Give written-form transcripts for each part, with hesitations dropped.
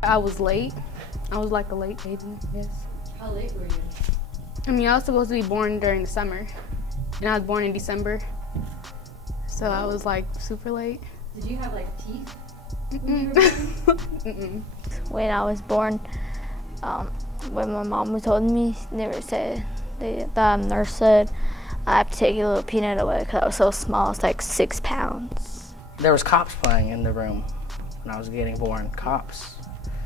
I was late. I was like a late baby, yes. How late were you? I mean, I was supposed to be born during the summer, and I was born in December, so I was like super late. Did you have like teeth when you were born? When I was born, when my mom was holding me, the nurse said I have to take a little peanut away because I was so small. It's like 6 pounds. There was cops playing in the room when I was getting born. Cops.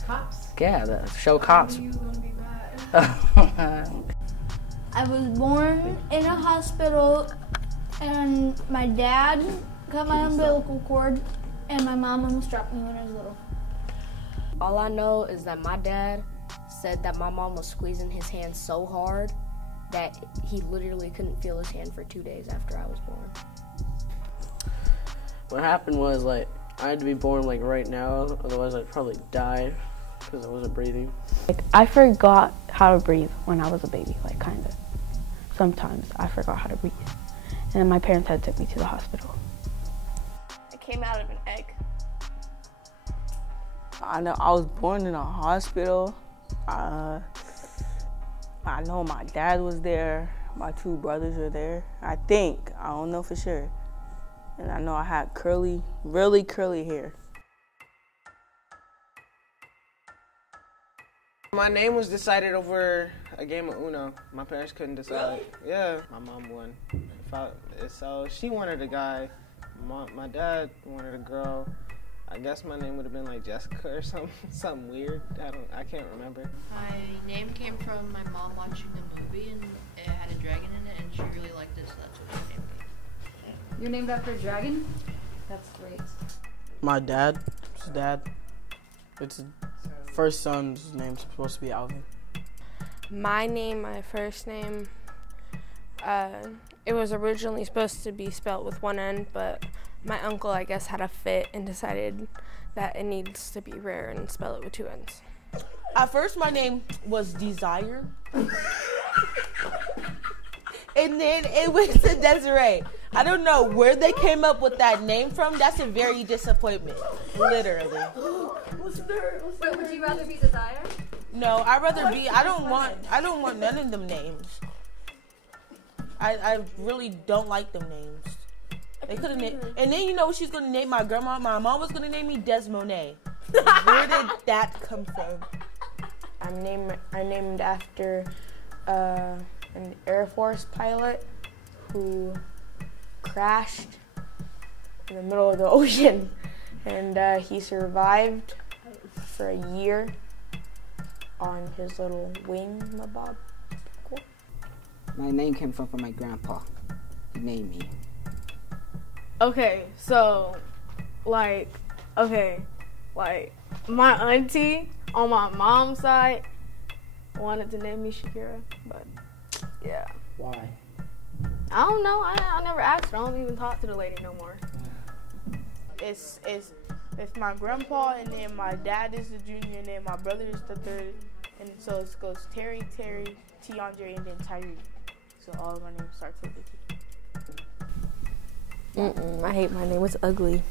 Cops? Yeah, the show Cops. You gonna be bad. I was born in a hospital, and my dad cut my umbilical cord, and my mom almost dropped me when I was little. All I know is that my dad said that my mom was squeezing his hand so hard that he literally couldn't feel his hand for 2 days after I was born. What happened was, like, I had to be born, like, right now, otherwise I'd probably die because I wasn't breathing. Like, I forgot how to breathe when I was a baby, like, kind of. Sometimes I forgot how to breathe. And then my parents had to take me to the hospital. I came out of an egg. I know I was born in a hospital. I know my dad was there. My 2 brothers were there. I think. I don't know for sure. And I know I had curly, really curly hair. My name was decided over a game of Uno. My parents couldn't decide. Really? Yeah, my mom won. So she wanted a guy. My dad wanted a girl. I guess my name would have been like Jessica or something weird. I can't remember. My name came from my mom watching a movie and it had a dragon in it and she really liked it, so that's what she named it. You're named after a dragon? That's great. My dad's dad, it's first son's name's supposed to be Alvin. My first name, it was originally supposed to be spelled with one N, but my uncle, I guess, had a fit and decided that it needs to be rare and spell it with 2 N's. At first, my name was Desire. And then it went to Desiree. I don't know where they came up with that name from. That's a very disappointment, literally. Wait, would you rather be Desire? No, I'd rather be. I don't want none of them names. I really don't like them names. They could have named. And then you know what she's gonna name my grandma? My mom was gonna name me Desmonet. Where did that come from? I'm named after an Air Force pilot who crashed in the middle of the ocean, and he survived for a year on his little wing mabob. Cool. My name came from my grandpa. He named me. Okay, so, like, my auntie on my mom's side wanted to name me Shakira, but yeah. Why? I don't know. I never asked her. I don't even talk to the lady no more. It's my grandpa, and then my dad is the junior, and then my brother is the third, and so it goes Terry, Tiandre, and then Tyree. So all of my names start with the T. I hate my name. It's ugly.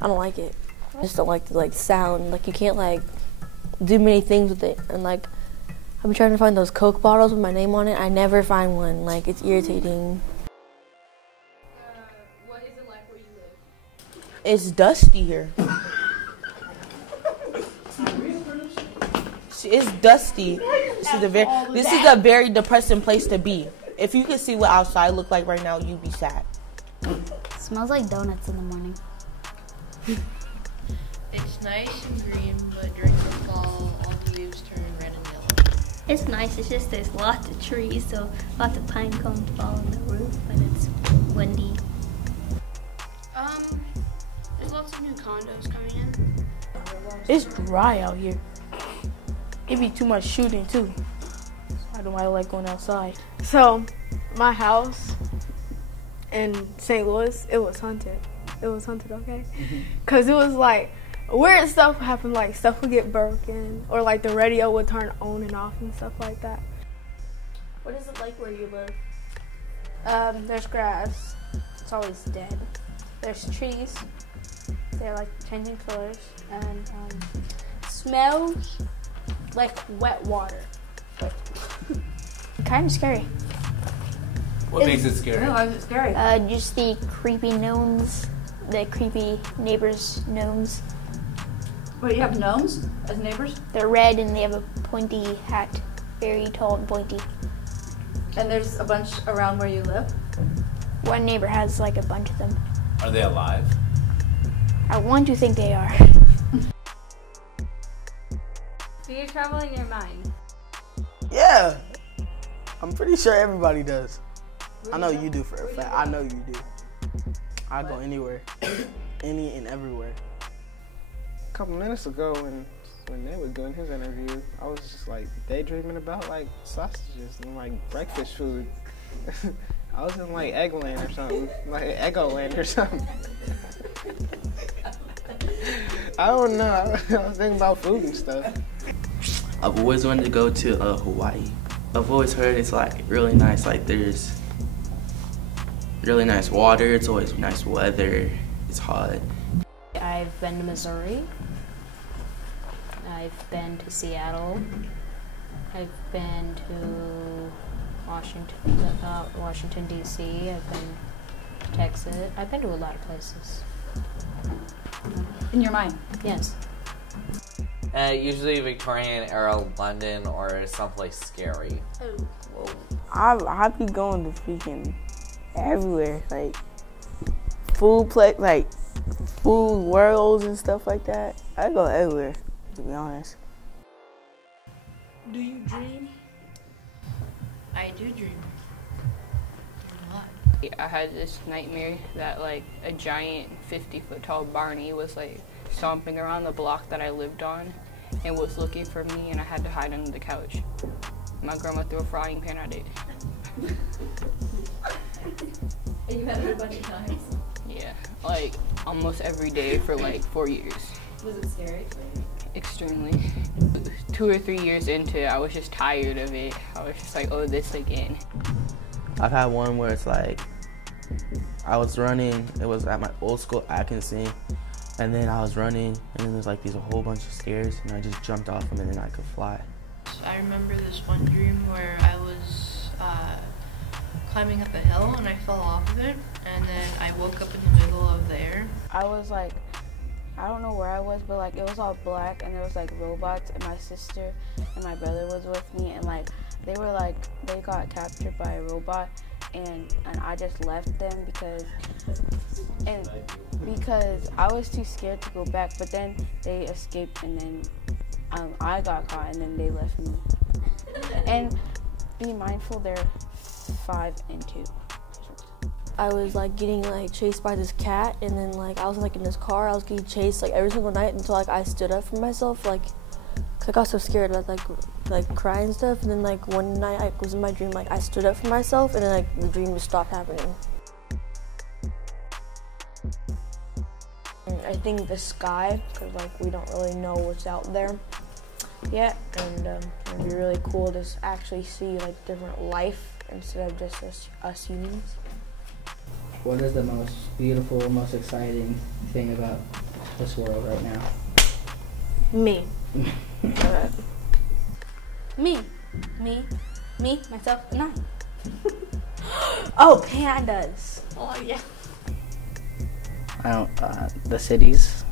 I don't like it. I just don't like the sound. Like, you can't do many things with it. And I've been trying to find those Coke bottles with my name on it. I never find one. It's irritating. What is it like where you live? It's dusty here. It's dusty. This is a very depressing place to be. If you could see what outside look like right now, you'd be sad. Smells like donuts in the morning. It's nice and green, but during the fall, all the leaves turn red and yellow. It's nice. It's just there's lots of trees, so lots of pine cones fall on the roof when it's windy. There's lots of new condos coming in. It's dry out here. It be too much shooting too. I don't like going outside. So, my house in St. Louis, it was haunted. It was haunted, okay? Because it was like, weird stuff would happen, like stuff would get broken, or like the radio would turn on and off and stuff like that. What is it like where you live? There's grass. It's always dead. There's trees. They're like changing colors, and smells like wet water. Kind of scary. What makes it scary? No, why is it scary? Just the creepy gnomes, the creepy neighbors' gnomes. Wait, you have gnomes as neighbors? They're red and they have a pointy hat, very tall and pointy. And there's a bunch around where you live? One neighbor has like a bunch of them. Are they alive? I want to think they are. Do you travel in your mind? Yeah. I'm pretty sure everybody does. I know you do for a fact. I know you do. I go anywhere. Any and everywhere. A couple minutes ago when they were doing his interview, I was just like daydreaming about like sausages and like breakfast food. I was in like Eggland or something. Like Eggoland or something. I don't know. I was thinking about food and stuff. I've always wanted to go to Hawaii. I've always heard it's like really nice. Like there's really nice water. It's always nice weather. It's hot. I've been to Missouri. I've been to Seattle. I've been to Washington D.C. I've been to Texas. I've been to a lot of places. In your mind? Yes. Usually Victorian era London or someplace scary. Oh. I be going to freaking everywhere, like food worlds and stuff like that. I go everywhere, to be honest. Do you dream? I do dream. A lot. I had this nightmare that like a giant 50-foot tall Barney was like stomping around the block that I lived on and was looking for me, and I had to hide under the couch. My grandma threw a frying pan at it. And you had it a bunch of times? Yeah, like almost every day for like 4 years. Was it scary? Extremely. 2 or 3 years into it, I was just tired of it. I was just like, oh, this again. I've had one where it's like, I was running, it was at my old school Atkinson, and then I was running, and then there's like these a whole bunch of stairs, and I just jumped off them, and then I could fly. I remember this one dream where I was climbing up a hill and I fell off of it, and then I woke up in the middle of the air. I was like, I don't know where I was, but like it was all black and there was like robots, and my sister and my brother was with me, and like they got captured by a robot, and I just left them because I was too scared to go back, but then they escaped, and then I got caught, and then they left me. And be mindful, they're 5 and 2. I was like getting like chased by this cat, and then like I was like in this car, I was getting chased like every single night until like I stood up for myself, like 'cause I got so scared about like cry and stuff, and then like one night I was in my dream, like I stood up for myself, and then like the dream just stopped happening. And I think the sky, because like we don't really know what's out there yet, and it'd be really cool to actually see like different life instead of just us humans. What is the most beautiful, most exciting thing about this world right now? Me. Me, myself, and I. Oh, pandas. Oh, yeah. I don't, the cities.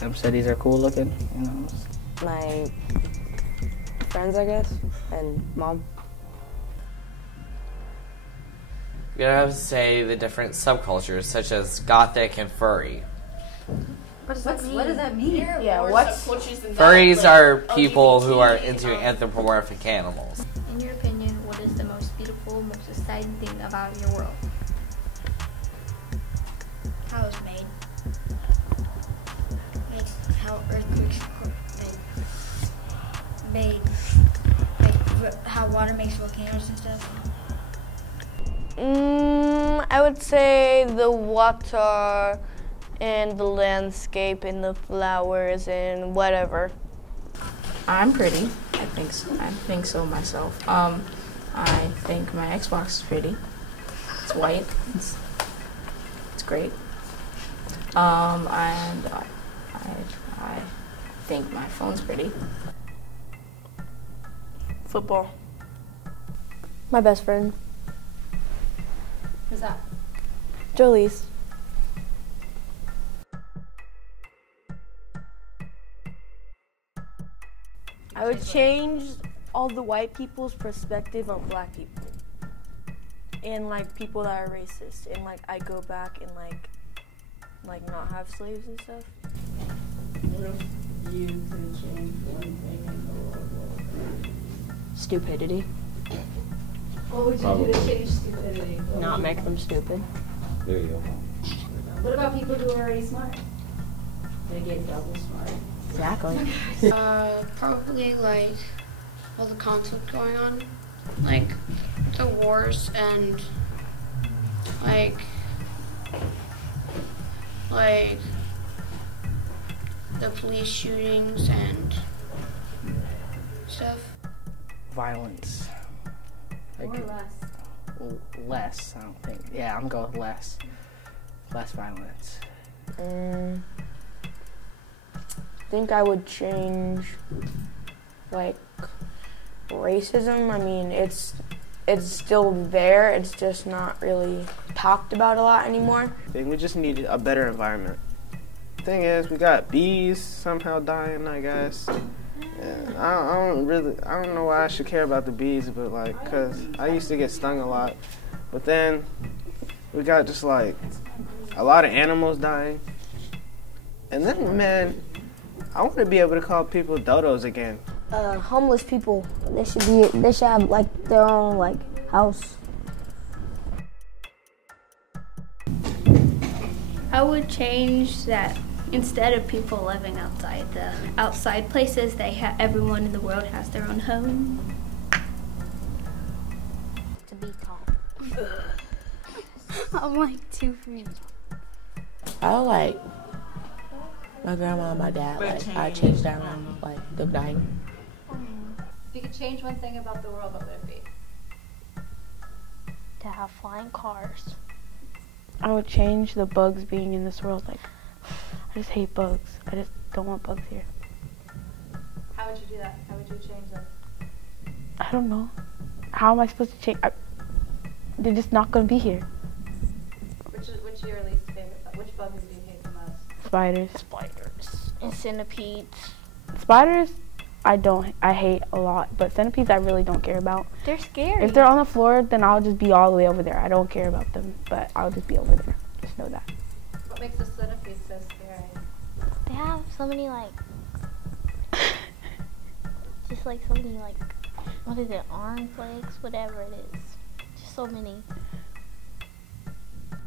Some cities are cool looking, you know. My friends, I guess, and mom. You're gonna have to say the different subcultures, such as gothic and furry. What does that mean? Yeah, what's Furries are people who are into anthropomorphic animals. In your opinion, what is the most beautiful, most exciting thing about your world? How it was made. Like how earthquakes made how water makes volcanoes and stuff. I would say the water and the landscape and the flowers and whatever. I'm pretty. I think so myself. I think my Xbox is pretty. It's white. It's great. And I think my phone's pretty. Football. My best friend, Who's that? Jolie's. I would change all the white people's perspective on black people. And like people that are racist. And like I go back and like not have slaves and stuff. What if you could change one thing in the world? Stupidity. What would you do to change stupidity? Not make them stupid. There you go. What about people who are already smart? They get double smart. Exactly. Probably like all the conflict going on, like the wars and like the police shootings and stuff. Violence. Or less. Less, I don't think. Yeah, I'm going with less. Less violence. I think I would change like racism. I mean, it's still there. It's just not really talked about a lot anymore. I think we just need a better environment. Thing is, we got bees somehow dying, I guess. And I don't know why I should care about the bees, but like, cause I used to get stung a lot. But then we got just like a lot of animals dying. And then, man, I want to be able to call people dodos again. Homeless people, they should have like their own like house. I would change that instead of people living outside the outside places, everyone in the world has their own home. To be tall. I'm like 2 feet. I like my grandma and my dad. Like I changed that around like them dying. If you could change one thing about the world, what would it be? To have flying cars. I would change the bugs being in this world. Like, I just hate bugs. I just don't want bugs here. How would you do that? How would you change that? I don't know. How am I supposed to change? They're just not gonna be here. Which is your least favorite? Which bugs do you hate the most? Spiders. And centipedes. Spiders, I hate a lot. But centipedes, I really don't care about. They're scary. If they're on the floor, then I'll just be all the way over there. I don't care about them, but I'll just be over there. Just know that. What makes the centipede so scary? They have so many like, just like so many like, what is it, arm legs, whatever it is. Just so many.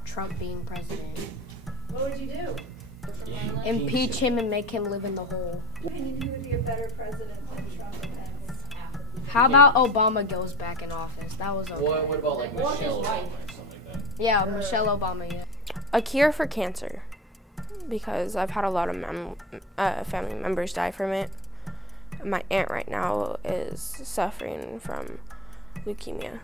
Trump being president. What would you do? Impeach him and make him live in the hole. And who would be a better president than Trump? How about Obama goes back in office? That was okay. What about like Michelle Obama or something like that? Yeah, Michelle Obama, yeah. A cure for cancer, because I've had a lot of family members die from it. My aunt right now is suffering from leukemia.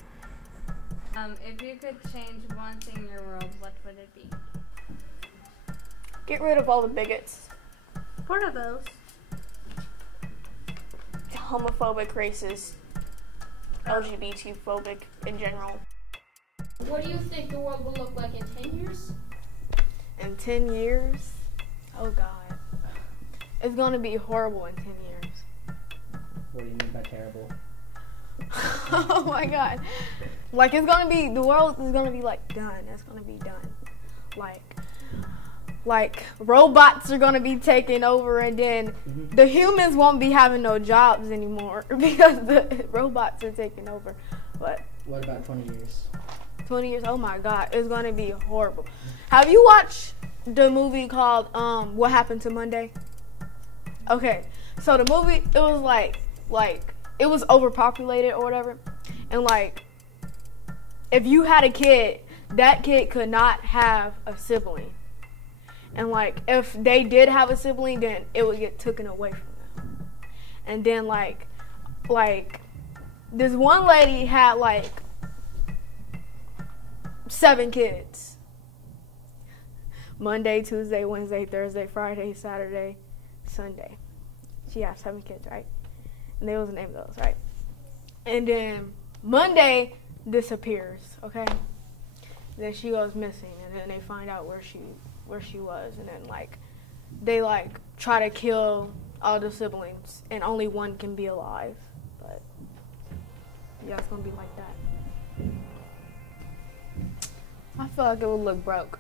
If you could change one thing in your world, what would it be? Get rid of all the bigots. What are those? Homophobic, racist, LGBT phobic in general. What do you think the world will look like in 10 years? In 10 years? Oh God. It's gonna be horrible in 10 years. What do you mean by terrible? Oh my god. Like it's gonna be, the world is gonna be like done. It's gonna be done. Like robots are gonna be taking over, and then the humans won't be having no jobs anymore because the robots are taking over. But what about 20 years? 20 years, oh my god, it's gonna be horrible. Have you watched the movie called What Happened to Monday? Okay, so the movie, it was like it was overpopulated or whatever, and like if you had a kid, that kid could not have a sibling, and like if they did have a sibling, then it would get taken away from them. And then like this one lady had like 7 kids. Monday, Tuesday, Wednesday, Thursday, Friday, Saturday, Sunday. She had 7 kids, right? And they was the name of those, right? And then Monday disappears, okay? Then she goes missing, and then they find out where she was, and then like they like try to kill all the siblings, and only one can be alive. But yeah, it's gonna be like that. I feel like it would look broke.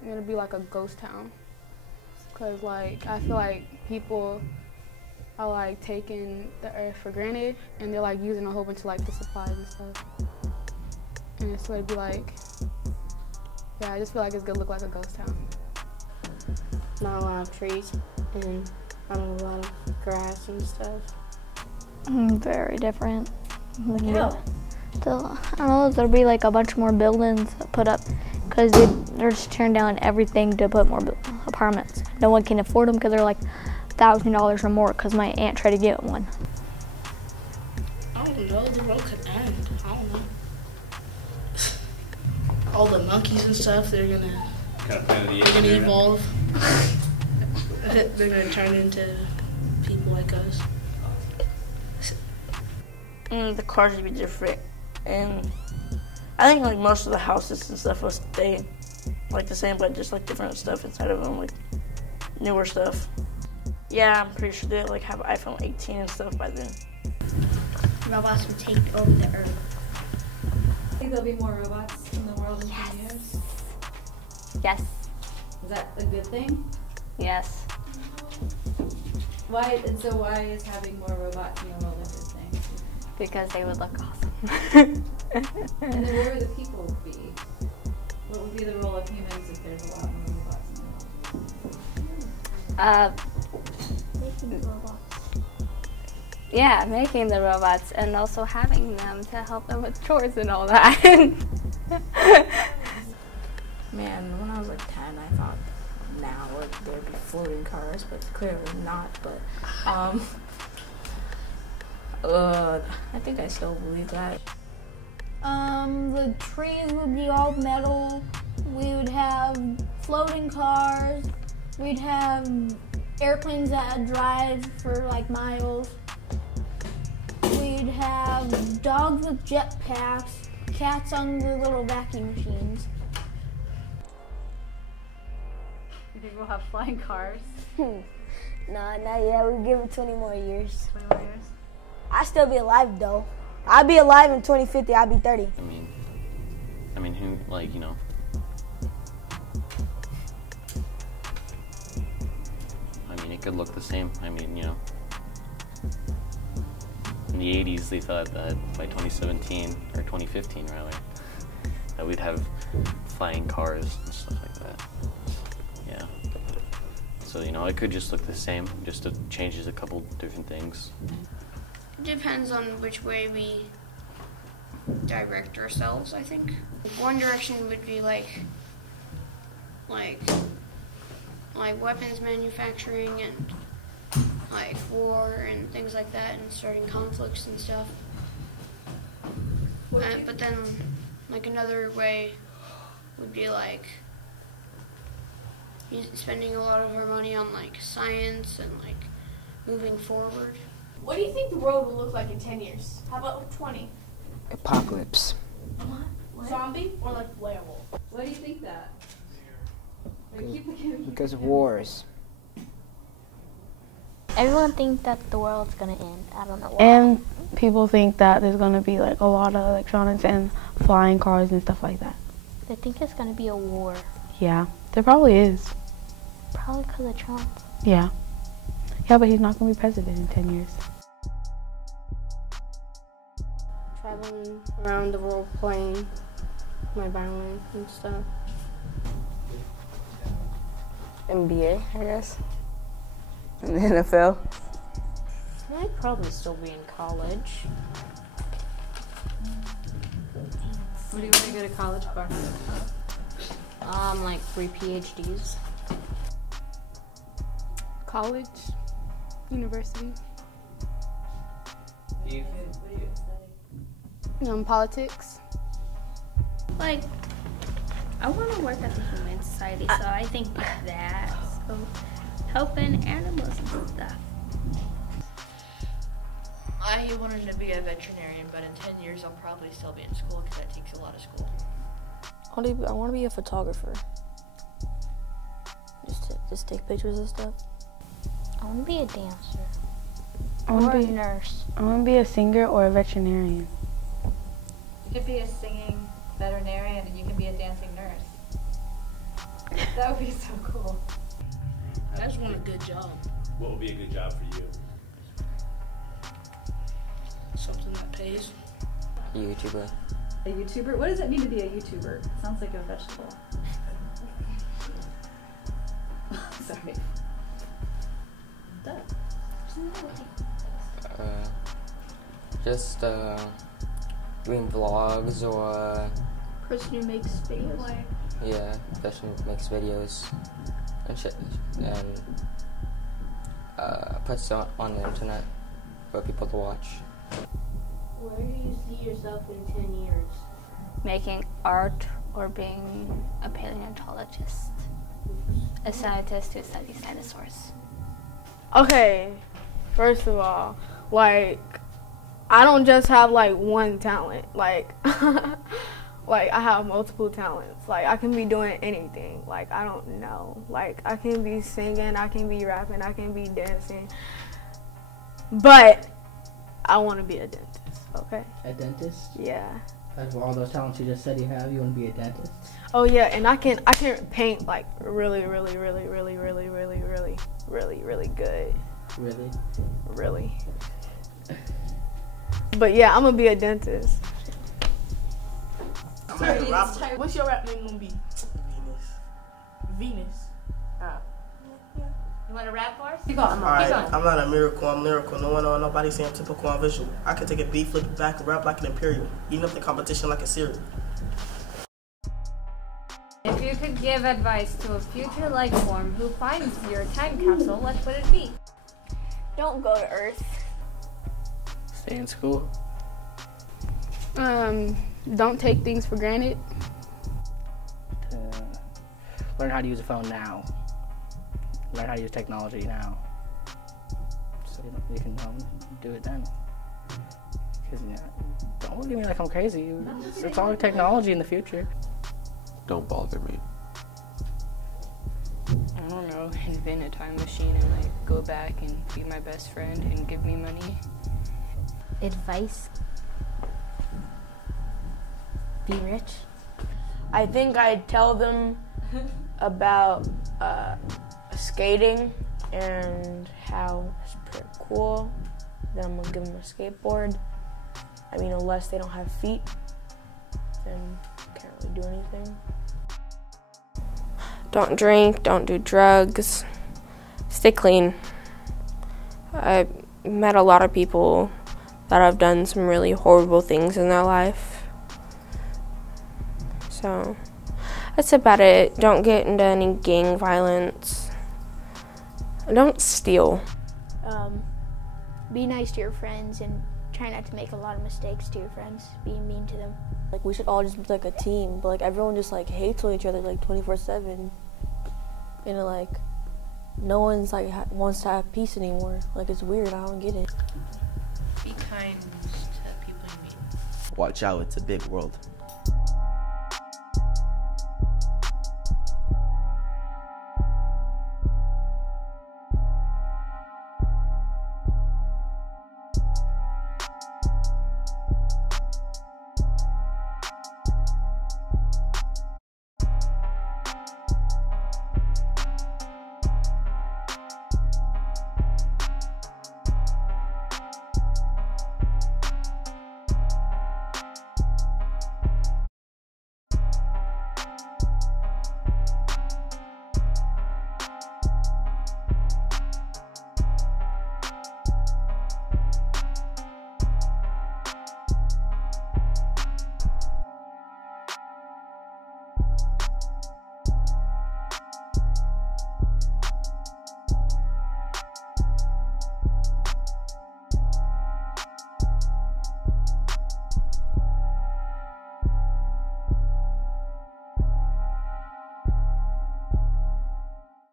It's gonna be like a ghost town. Cause like I feel like people are like taking the earth for granted, and they're like using a whole bunch of like the supplies and stuff. And it's gonna be like, yeah, I just feel like it's gonna look like a ghost town. Not a lot of trees and not a lot of grass and stuff. Very different. Yeah. So, I don't know, there'll be like a bunch more buildings put up because they're just tearing down everything to put more apartments. No one can afford them because they're like $1,000 or more, because my aunt tried to get one. I don't know, the world could end. I don't know. All the monkeys and stuff, they're gonna evolve. They're gonna turn into people like us. The cars would be different, and I think like most of the houses and stuff will stay like the same, but just like different stuff inside of them, like newer stuff. Yeah, I'm pretty sure they like have iPhone 18 and stuff by then. Robots would take over the earth. Think there'll be more robots in the world in 10 years? Yes. Is that a good thing? Yes. Why is having more robots in the world a good thing? Because they would look awesome. And then where would the people be? What would be the role of humans if there's a lot more robots in the world? Making the robots. Yeah, making the robots and also having them to help them with chores and all that. Man, when I was like 10, I thought now there'd be floating cars, but clearly not. But I think I still believe that. The trees would be all metal. We would have floating cars. We'd have airplanes that drive for like miles. We'd have dogs with jetpacks, cats on the little vacuum machines. You think we'll have flying cars? Nah, not yet. We'll give it 20 more years. 20 more years? I'll still be alive though. I'll be alive in 2050. I'll be 30. I mean, who, like, you know. I mean, it could look the same. I mean, you know. In the 80s, they thought that by 2017, or 2015 rather, that we'd have flying cars and stuff like that. Yeah. So, you know, it could just look the same, just it changes a couple different things. Depends on which way we direct ourselves, I think. One direction would be like weapons manufacturing and like war and things like that, and starting conflicts and stuff. But then like another way would be like spending a lot of our money on like science and like moving forward. What do you think the world will look like in 10 years? How about 20? Apocalypse. What? Zombie or like werewolf? Why do you think that? Because of wars. Everyone thinks that the world's gonna end. I don't know why. And people think that there's gonna be like a lot of electronics and flying cars and stuff like that. They think it's gonna be a war. Yeah, there probably is. Probably because of Trump. Yeah. Yeah, but he's not gonna be president in 10 years. Traveling around the world playing my violin and stuff. NBA, I guess. In the NFL. I'd probably still be in college. What do you want to go to college for? Like 3 PhDs. College, university. Politics. Like, I want to work at the Humane Society, so I think that. So, helping animals and stuff. I wanted to be a veterinarian, but in 10 years I'll probably still be in school because that takes a lot of school. I want to be a photographer. Just take pictures and stuff. I want to be a dancer. I want Or to a be nurse. I want to be a singer or a veterinarian. You could be a singing veterinarian and you can be a dancing nurse. That would be so cool. I just want a good job. What would be a good job for you? Something that pays. A YouTuber. A YouTuber? What does it mean to be a YouTuber? Sounds like a vegetable. Sorry. Just doing vlogs or Person who makes videos. yeah, person who makes videos and shit and puts it on the internet for people to watch. Where do you see yourself in 10 years? Making art or being a paleontologist. A scientist who studies dinosaurs. Okay, first of all, like, I don't just have like one talent. Like, like I have multiple talents. Like, I can be doing anything. Like, I don't know. Like, I can be singing, I can be rapping, I can be dancing. But I want to be a dentist. Okay. A dentist? Yeah. Out of all those talents you just said you have, you want to be a dentist? Oh yeah, and I can paint like really good. Really? Really. But yeah, I'm gonna be a dentist. What's your rap name gonna be? Venus. You want to rap for us? Alright, I'm not a miracle, I'm lyrical. No one or nobody say I'm typical, I'm visual. I can take a beat, flip it back, and rap like an imperial. Eating up the competition like a cereal. If you could give advice to a future life form who finds your time capsule, what would it be? Don't go to Earth. Stay in school. Don't take things for granted. Learn how to use a phone now. Learn how to use technology now. So you can do it then. Because don't look at me like I'm crazy. It's all technology in the future. Don't bother me. I don't know, invent a time machine and like go back and be my best friend and give me money. Advice? Be rich? I think I'd tell them about skating and how it's pretty cool. Then I'm gonna give them a skateboard. I mean, unless they don't have feet, then can't really do anything. Don't drink, don't do drugs, stay clean. I've met a lot of people that have done some really horrible things in their life. So that's about it. Don't get into any gang violence. Don't steal. Be nice to your friends and try not to make a lot of mistakes to your friends, being mean to them. Like, we should all just be like a team, but like everyone just like hates on each other like 24/7, and like no one's like wants to have peace anymore. Like, it's weird. I don't get it. Be kind to people you meet. Watch out, it's a big world.